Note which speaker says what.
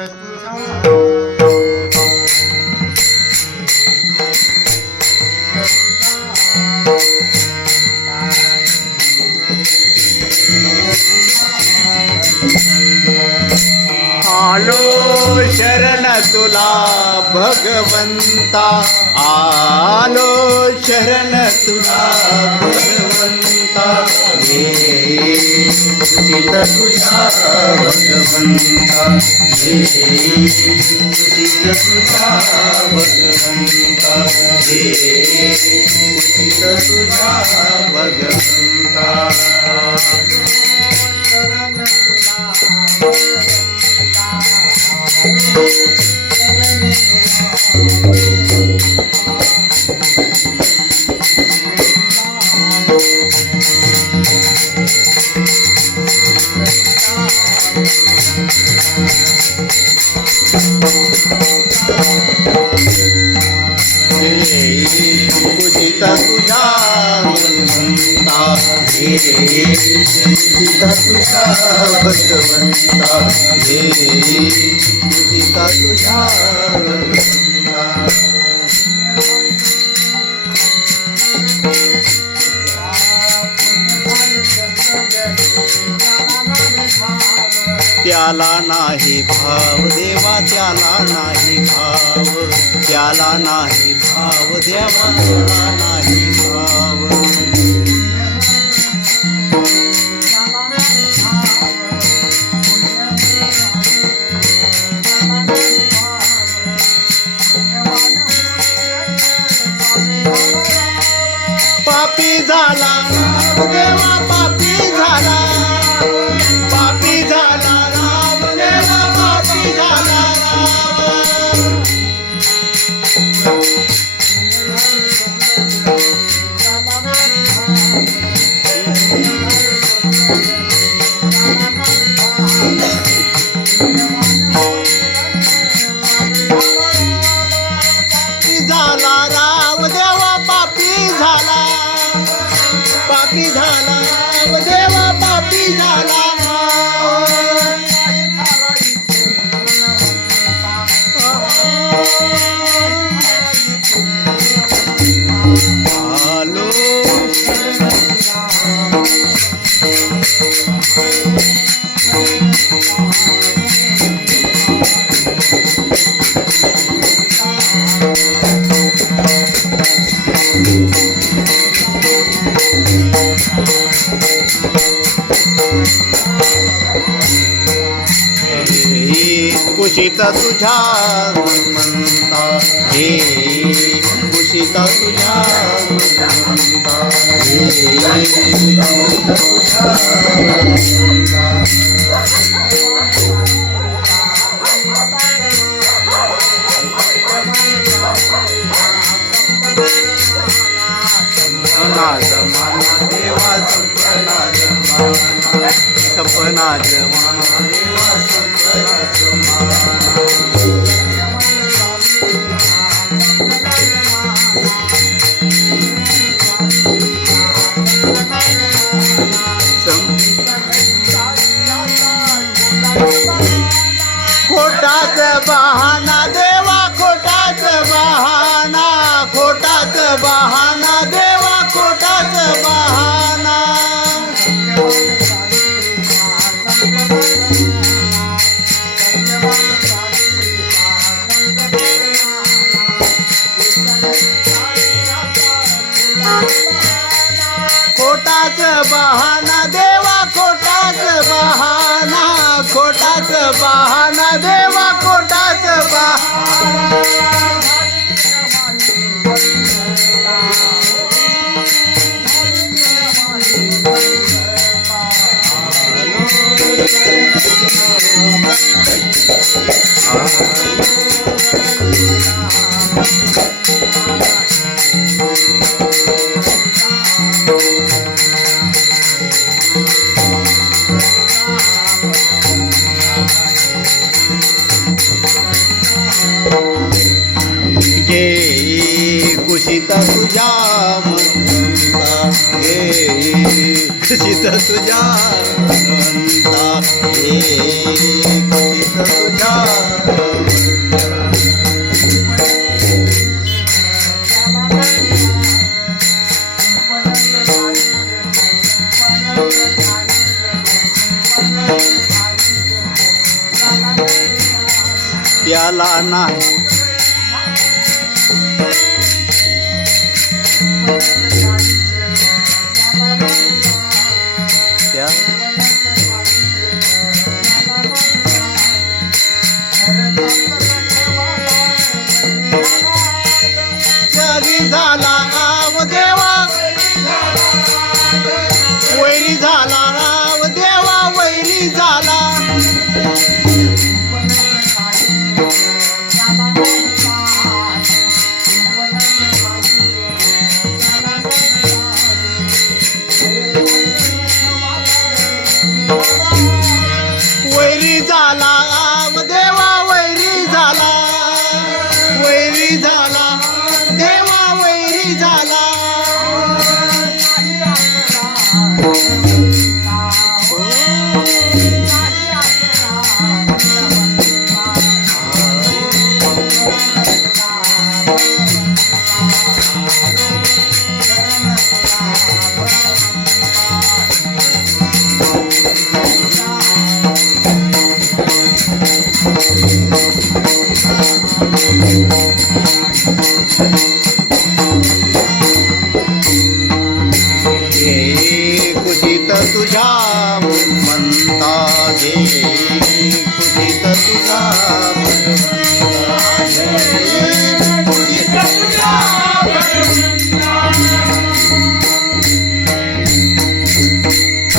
Speaker 1: आलो शरण तुला भगवंता. आलो शरण तुला भगवंता हे चित तुझ्या भगवंता हे चित तुझा भगवंता हे चित तुझा भगवंता. भगवंता हे कुशित तुझा भगवंता हे कुशित तुझा भगवंता त्याला नाही भाव देवा त्याला नाही भाव. त्याला नाही भाव देवा त्याला नाही भाव. पापी झाला. पापी कुशित तुझ्या म्हणता हे कुशित तुझ्या म्हणता हे तुझ्या जमाना देवा सपना सपना जमाना देवा सपना खोटाच बहाना देवा खोटाच बहाना खोटाच बहाना देवा तुझ्या म्हणता घे चित तुझ्या म्हणता घे चित तुझ्या प्याला नाही झाला राव देवा. वैरी झाला. Thank you.